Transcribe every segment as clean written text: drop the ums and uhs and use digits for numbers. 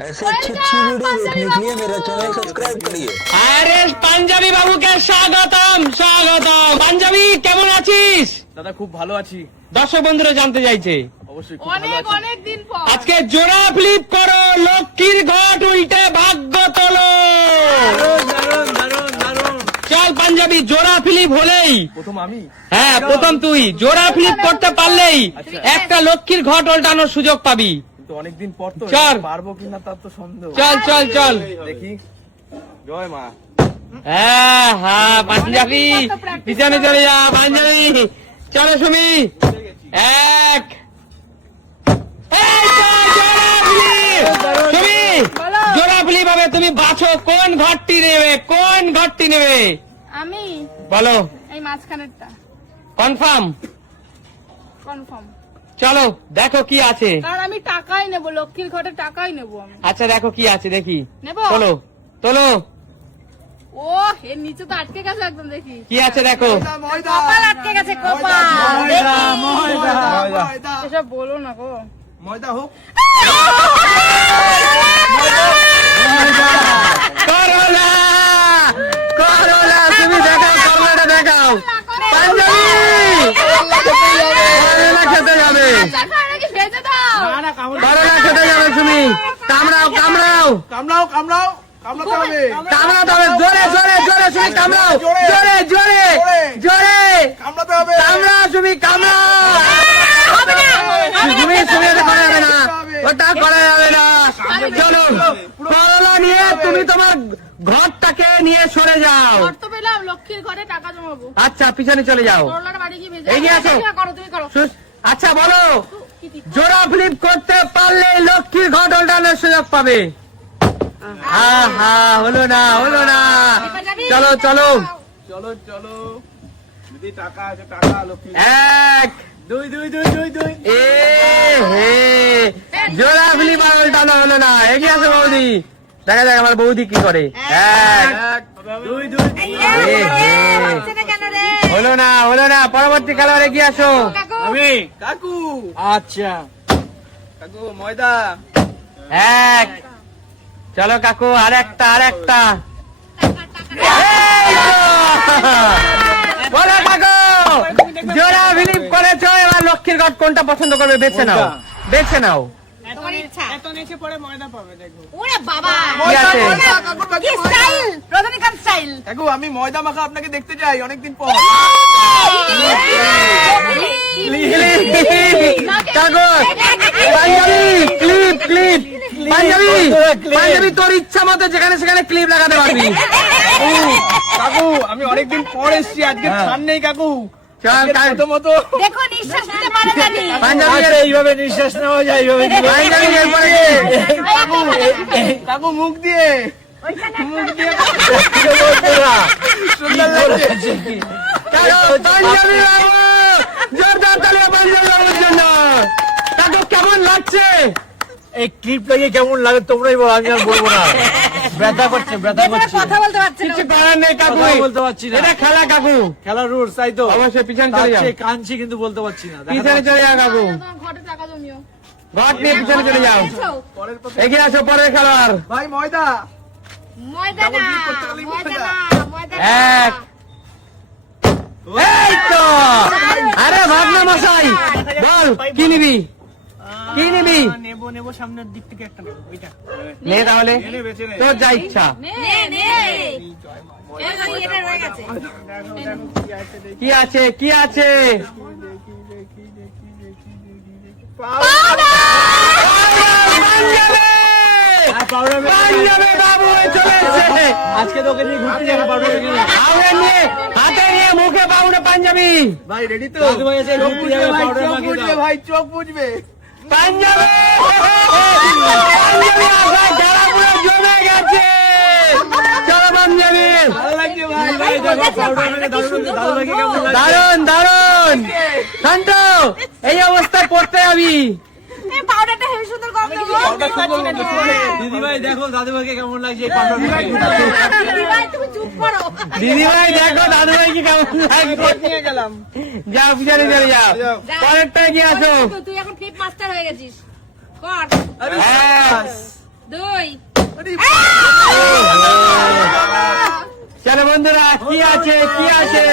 ऐसे अच्छी अच्छी वीडियो देखने के लिए मेरा चैनल सब्सक्राइब करिए। আরে পাঞ্জাবি বাবুকে স্বাগতম স্বাগতম। পাঞ্জাবি কেমন আছিস? দাদা খুব ভালো আছি। দর্শক বন্ধুরা জানতে চাইছে অবশ্যই খুব ভালো আছি। অনেক দিন পর আজকে জোড়া ফ্লিপ করো, লক্ষ্মীর ঘট উল্টে ভাগ্য তোলো। দারুণ দারুণ দারুণ। চল পাঞ্জাবি, জোড়া ফ্লিপ হলেই প্রথম আমি। হ্যাঁ প্রথম তুই জোড়া ফ্লিপ করতে পারলেই একটা লক্ষ্মীর ঘট উল্টানোর সুযোগ পাবি। কিন্তু অনেকদিন পর তো চল। পারবো কিনা তার তো সন্দেহ। চল চল চল। দেখি। জয় মা। হ্যাঁ হ্যাঁ পাঞ্জাবি পিছনে চলে যা। পাঞ্জাবি চলো সুমি। এক এই তো জোড়া ফ্লিপ। সুমি জোড়া ফ্লিপ হবে, তুমি বাছো কোন ঘরটি নেবে, কোন ঘরটি নেবে আমি বলো। এই মাঝখানেরটা কনফার্ম? কনফার্ম, চলো দেখো কি আছে। কারণ আমি টাকাই নেব, লক্ষ্মীর ঘটে টাকাই নেব আমি। আচ্ছা দেখো কি আছে দেখি। নেব? তোলো তোলো। ও এর নিচে তো আটকে গেছে একদম, দেখি কি আছে দেখো। কপাল আটকে গেছে, কপাল। ময়দা, দেখি। ময়দা। এসব বলো না গো। ময়দা হোক। করোনা করোনা, তুমি দেখাও করোনাটা দেখাও। পাঞ্জাবি করোনা খেতে যাবে, টাকা নাকি ভেজে দাও। করোনা খেতে যাবে তুমি। কামড়াও কামড়াও কামড়াও কামড়াও কামড়াতে হবে। কামড়াতে হবে, জোরে জোরে জোরে তুমি কামড়াও, জোরে জোরে জোরে কামড়াতে হবে। কামড়াও তুমি কামড়াও। তুমি শুনে করা যাবে না, ওটা করা যাবে না। চলো করোনা নিয়ে তুমি তোমার ঘরটাকে নিয়ে সরে যাও। ঘর তো পেলাম, লক্ষ্মীর ঘরে টাকা জমাবো। আচ্ছা পিছনে চলে যাও। করলার বাড়ি গিয়ে ভেজে এগিয়ে আসো। করো, তুমি করো। আচ্ছা বলো, কি ঠিক? জোড়া ফ্লিপ করতে পারলে লক্ষ্মীর ঘট উল্টানোর সুযোগ পাবে। হলো না হলো না। চলো চলো। চলো চলো। যদি টাকা আছে টাকা লক্ষ্মী। এক দুই দুই দুই দুই দুই। এ হে, জোড়া ফ্লিপ আর উল্টানো হলো না। এগিয়ে আসো বৌদি, দেখা যাক আমার বৌদি কি করে। এক এক দুই দুই। এ হে, হলো না হলো না। পরবর্তী খেলোয়াড় এগিয়ে আসো। আমি কাকু। আচ্ছা কাকু ময়দা। এক চলো কাকু, আরেকটা আরেকটা। এই তো! বলো কাকু, জোড়া ফ্লিপ করেছো, এবার লক্ষ্মীর ঘট কোনটা পছন্দ করবে বেছে নাও, বেছে নাও। তোমার ইচ্ছা। এত নিচে পড়ে ময়দা পাবে দেখো। ওরে বাবা, কি আছে? কাকুর বাকি কি স্টাইল, রজনীকান্ত স্টাইল। কাকু আমি ময়দা মাখা আপনাকে দেখতে চাই অনেকদিন পর। কাকু পাঞ্জাবি ক্লিপ ক্লিপ। পাঞ্জাবি পাঞ্জাবি তোর ইচ্ছা মতো যেখানে সেখানে ক্লিপ লাগাতে পারবি। কাকু আমি অনেকদিন পর এসেছি, আজকে ছাড় নেই কাকু। চল প্রথমত দেখো নিঃশ্বাস নিতে পারে জানি। পাঞ্জাবি এইভাবে নিঃশ্বাস নেওয়া যায় এইভাবে। পাঞ্জাবি এরপরে কাকু মুখ দিয়ে মুখ দিয়ে সুন্দর লাগছে। কাকু পাঞ্জাবি বাবু, জোরদার তালি পাঞ্জাবি বাবুর জন্য। কাকু কেমন লাগছে? এই ক্লিপ লাগিয়ে কেমন লাগে তোমরাই বলো, আমি আর বলবো না। ব্যথা করছে ব্যথা করছে। কথা বলতে পারছি না। কিছু করার নেই কাকু, কথা বলতে পারছি না। এটা খেলা কাকু। খেলার রুলস তাই তো। অবশ্যই পিছনে চলে যাও, কাঁদছি কিন্তু বলতে পারছি না। পিছনে চলে যাও কাকু। তোমার ঘরে টাকা জমিও। ঘট নিয়ে পিছনে চলে যাও। পরের কথা। এগিয়ে আসো পরের খেলোয়াড়। ভাই ময়দা। ময়দা না, Double click করতে গেলেই ময়দা ময়দা। না, ময়দা না। এক এই তো। আরে ভাবনা মশাই বল কি নিবি, কি নিবি? নেবো নেবো সামনের দিক থেকে একটা নেবো ওইটা। নে তাহলে নে বেঁচে নে। তোর যা ইচ্ছা। নে নে, এটা রয়ে গেছে। কি আছে কি আছে? পাঞ্জাবি বাবু চলে এসেছে। আজকে তোকে নিয়ে ঘুরতে যাবো পাউডার কিনে। হাতে নিয়ে হাতে নিয়ে মুখে পাউডার পাঞ্জাবি। ভাই রেডি তো? দাদু ভাই এসে চোখ ঘুরতে বুঝবে যাবে, ভাই, powder চোখ মাখিয়ে বুঝবে দাও। ভাই, চোখ বুঝবে। পাঞ্জাবি পাঞ্জাবি আসায় খেলা পুরো জমে গেছে। চলো পাঞ্জাবি, ভালো লাগছে ভাই। ভাই দেখো পাউডার মেখে দাদু ভাইকে কেমন লাগে। দারুন দারুন। শান্ত, এই অবস্থায় পড়তে যাবি। এই পাউডারটা হেভি সুন্দর গন্ধ গো। দিদি ভাই দেখো দাদু ভাইকে কেমন লাগছে এই পাউডার মেখে। ভাই তুমি চুপ করো। দিদি ভাই দেখো দাদু ভাই কি কেমন লাগছে। নিয়ে গেলাম। যাও পিছনে চলে যাও, পরেরটা এগিয়ে আসো। তুই এখন ক্লিপ মাস্টার হয়ে গেছিস। কর। এক দুই কই চলো বন্ধুরা, কি আছে কি আছে?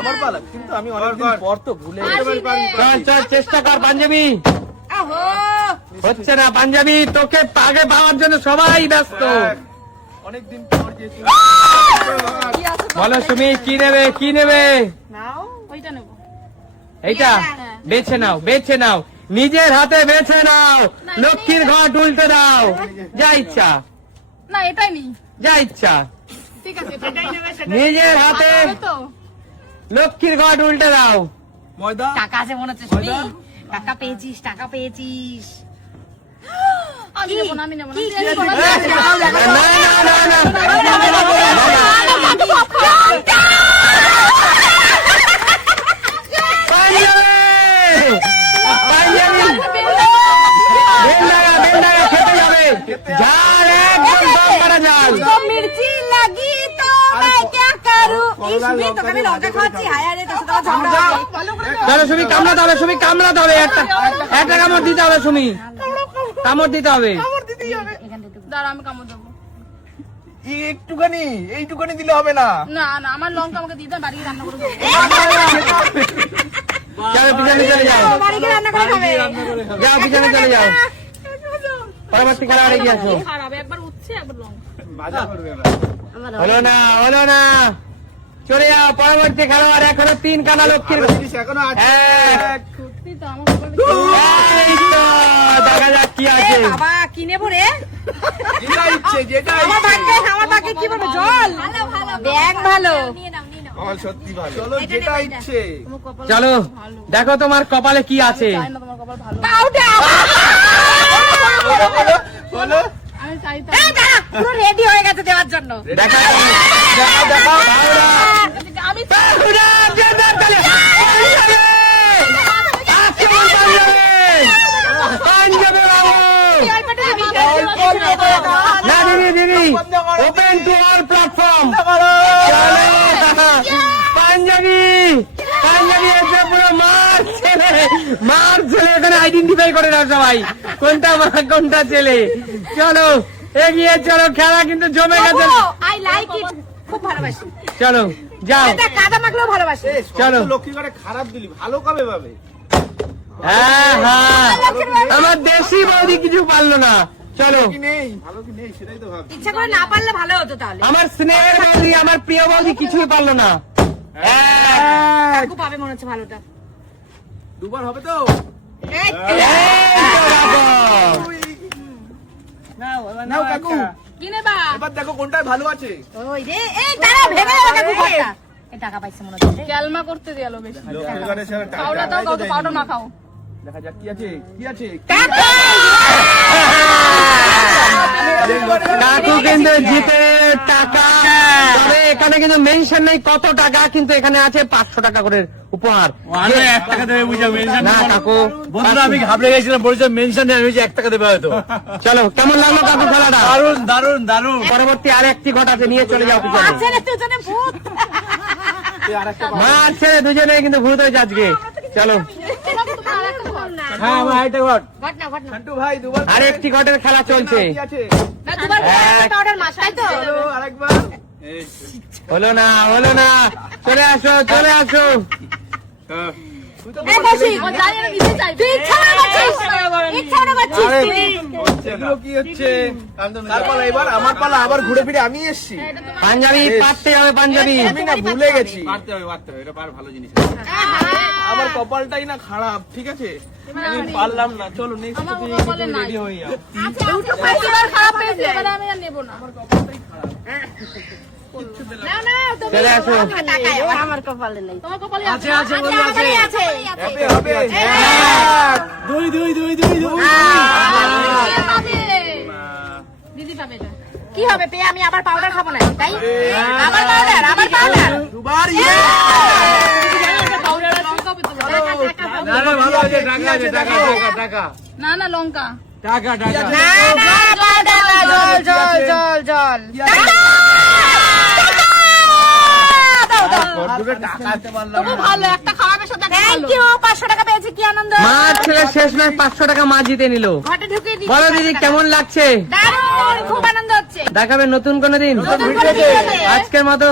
আমার পালা, কিন্তু আমি অনেকদিন পর তো ভুলে চল চল, চেষ্টা কর পাঞ্জাবি। হচ্ছে না পাঞ্জাবি, তোকে আগে পাওয়ার জন্য সবাই ব্যস্ত। অনেকদিন পর যেহেতু কি আছে বলো সুমি, কি নেবে কি নেবে? ওইটা নেবো। এইটা বেছে নাও, বেছে নাও, নিজের হাতে বেছে নাও। লক্ষ্মীর ঘট উল্টে দাও, যা ইচ্ছা, না এটাই নেই। যা ইচ্ছা, ঠিক আছে এটাই নেবে। নিজের হাতে তো লক্ষ্মীর ঘট উল্টে দাও। ময়দা টাকা আছে মনে হচ্ছে শুনি টাকা পেয়েছিস টাকা পেয়েছিস আমি নেবো না, আমি নেবো না। কি, তুই নেবো না। না না না না, পাঞ্জাবি পাঞ্জাবি, বেল লাগা বেল লাগা, খেতে যাবে। ঝাল একদম দম করা ঝাল। তো মির্চি লাগি তো मैं क्या करूं इसमें तो कभी लौका खाती हाय रे तो तो झगड़ा চলো সুমি, কামড়াতে হবে সুমি, কামড়াতে হবে। একটা একটা কামড় দিতে হবে সুমি, কামড় দিতে হবে। দাঁড়া আমি কামড় দেবো। একটুখানি, এইটুখানি দিলে হবে না। না না, আমার লঙ্কা আমাকে দিয়ে দেন, বাড়ি গিয়ে রান্না করে দেবো। চলো পিছনে চলে যাও, বাড়ি গিয়ে রান্না করে খাবে যাও পিছনে চলে যাও। পরবর্তী খেলোয়াড়ে গিয়ে আসো। খারাপ, একবার উঠছে একবার লঙ্কা। বাজা করবে না। হলো না হলো না, চলে যাও। পরবর্তী খেলোয়াড়, এখনো 3 কানা লক্ষ্মীর ঘট। জিনিস এখনো আছে। এক, সত্যি তো আমার কপালে এই তো, দেখা যাক কি আছে। বাবা কি নেব রে যেটা ইচ্ছে, যেটা আমার ভাগ্যে কি বলবো জল ব্যাগ ভালো আমার সত্যি ভালো। চলো যেটা ইচ্ছে। চলো দেখো তোমার কপালে কি আছে। চাই না, তোমার কপাল ভালো। বলো আমি চাই তো। পুরো রেডি হয়ে গেছে দেওয়ার জন্য দেখা আমি পাঞ্জাবে বাবু, না দিদি দিদি, ওপেন টু অল প্ল্যাটফর্ম। চলো পাঞ্জাবি পাঞ্জাবি এসে পুরো মার ছেলে, মার ছেলে। এখানে আইডেন্টিফাই করে না সবাই কোনটা মা কোনটা ছেলে। চলো এগিয়ে চলো, খেলা কিন্তু জমে গেছে। আই লাইক ইট খুব ভালোবাসি চলো যাও, এটা কাদা মাখলেও ভালোবাসি চলো। লক্ষ্মী করে খারাপ দিলি, ভালো কবে পাবে? হ্যাঁ হ্যাঁ, আমার দেশি বৌদি কিছু পারলো না। চলো, কি নেই, ভালো কি নেই সেটাই তো ভাবছি। ইচ্ছা করে না পারলে ভালো হতো তাহলে আমার স্নেহের বৌদি, আমার প্রিয় বৌদি কিছুই পারলো না। এক, খুব পাবে মনে হচ্ছে ভালোটা দুবার হবে তো? এই তো দেখো। নাও কাকু, কি নেবা? এবার দেখো কোনটায় ভালো আছে। ওই রে এই দাঁড়া ভেঙে যাবে কুকুরটা এই টাকা পাইছে মনে হচ্ছে ক্যালমা করতে দিয়ালো বেশি। লক্ষ্মীর ঘরে সে টাকা পাউডার দাও, কাউকে পাউডার না খাও। দেখা যাক কি আছে, কি আছে। কাকু কিন্তু জিতে টাকা, তবে এখানে কিন্তু মেনশন নেই কত টাকা, কিন্তু এখানে আছে 500 টাকা করে উপহার। না কাকু, বন্ধুরা আমি ঘাবড়ে গেছিলাম, বলেছিলাম মেনশন নেই, আমি বলছি 1 টাকা দেবে হয়তো। চলো কেমন লাগলো কাকু খেলাটা? দারুন দারুন দারুন। পরবর্তী আরেকটি ঘট আছে, নিয়ে চলে যাও পিছনে। আছে রে তুজনে ভূত মার ছেড়ে দুজনে কিন্তু ভূত হয়েছে আজকে। চলো তোমার আরেকটা ঘর। হ্যাঁ আমার আরেকটা ঘট। ঘটনা ঘটনা সন্টু ভাই দুবার আরেকটি ঘটের খেলা চলছে। কি আছে? না দুবার এক। পাউডার মাসাই তো চলো আরেকবার। হলো না হলো না, চলে আসো চলে আসো। এই বসি ও যাই না, দিতে চাই। তুই ইচ্ছা করে করছিস ইচ্ছা করে করছিস এগুলো কি হচ্ছে? তারপর এবার আমার পালা, আবার ঘুরে ফিরে আমি এসছি। পাঞ্জাবি পারতে হবে, পাঞ্জাবি। আমি না ভুলে গেছি। আমার কপালটাই না খারাপ, ঠিক আছে? আমি পারলাম না। চলো নেক্সট আমার কপালে নাই। রেডি হয়ে যাও। এবার খারাপ পেয়েছি, এবারে আমি আর নেবো না। না না তুমি চলে আসো। টাকা আমার কপালে নেই তোমার কপালে আছে আছে বন্ধু আছে। আছে হবে হবে। দুই দুই দুই দুই দুই। দিদি পাবে এটা। কি হবে পেয়ে আমি আবার পাউডার খাবো না তাই আবার পাউডার দুবার ইয়ে। পাউডার আর লঙ্কা পেতে পারো। না না ভালো আছে, টাকা আছে, টাকা টাকা টাকা না না লঙ্কা। টাকা টাকা। না না জল জল জল জল জল দুটো টাকা আনতে পারলাম তবু ভালো, একটা খারাপের সাথে একটা থ্যাংক ভালো। ইউ 500 টাকা পেয়েছি কি আনন্দ মা ছেলে শেষ ম্যাচ 500 টাকা মা জিতে নিল। ঘটে ঢুকিয়ে দিই বলো দিদি কেমন লাগছে? দারুণ খুব আনন্দ হচ্ছে দেখাবে নতুন কোনো দিন? নতুন করে ভিডিওতে। আজকের মতো